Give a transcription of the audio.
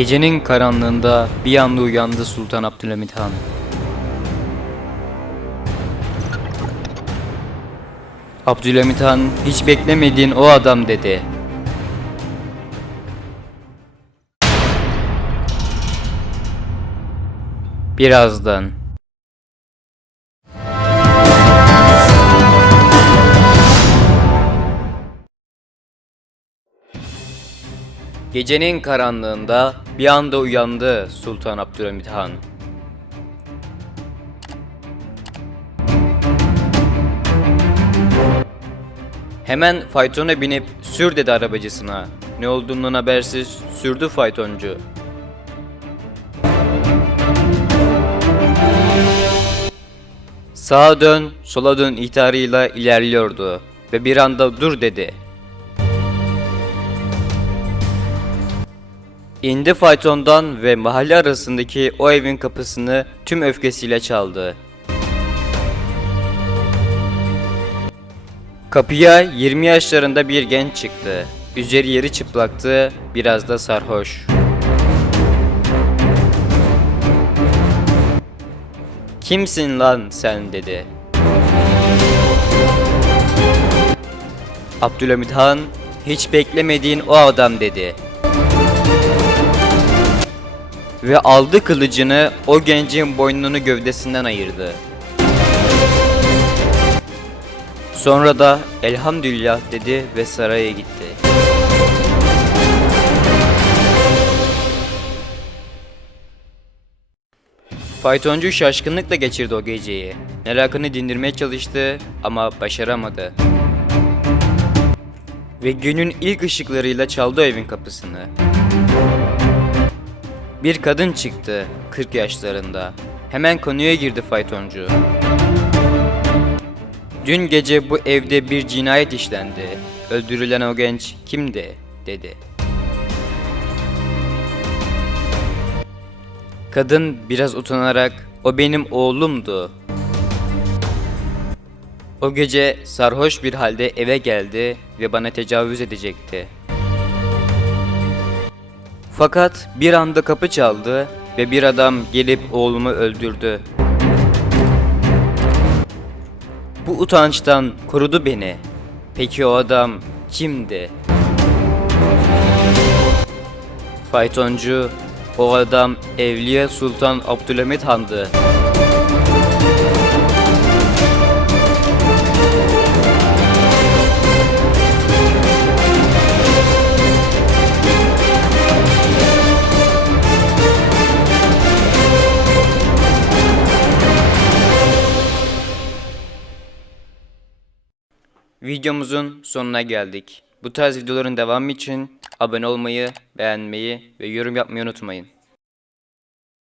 Gecenin karanlığında bir anda uyandı Sultan Abdülhamit Han. Abdülhamit Han hiç beklemediğin o adam dedi. Birazdan. Gecenin karanlığında bir anda uyandı Sultan Abdülhamit Han. Hemen faytona binip sür dedi arabacısına. Ne olduğundan habersiz sürdü faytoncu. Sağa dön, sola dön ihtarıyla ilerliyordu ve bir anda dur dedi. İndi faytondan ve mahalle arasındaki o evin kapısını tüm öfkesiyle çaldı. Kapıya 20 yaşlarında bir genç çıktı. Üzeri yeri çıplaktı, biraz da sarhoş. Kimsin lan sen dedi. Abdülhamit Han hiç beklemediğin o adam dedi. Ve aldı kılıcını o gencin boynunu gövdesinden ayırdı. Sonra da elhamdülillah dedi ve saraya gitti. Faytoncu şaşkınlıkla geçirdi o geceyi. Merakını dindirmeye çalıştı ama başaramadı. Ve günün ilk ışıklarıyla çaldı evin kapısını. Bir kadın çıktı 40 yaşlarında. Hemen konuya girdi faytoncu. Dün gece bu evde bir cinayet işlendi. Öldürülen o genç kimdi? dedi. Kadın biraz utanarak o benim oğlumdu. O gece sarhoş bir halde eve geldi ve bana tecavüz edecekti. Fakat bir anda kapı çaldı ve bir adam gelip oğlumu öldürdü. Bu utançtan korudu beni. Peki o adam kimdi? Faytoncu, o adam Evliya Sultan Abdülhamit Han'dı. Videomuzun sonuna geldik. Bu tarz videoların devamı için abone olmayı, beğenmeyi ve yorum yapmayı unutmayın.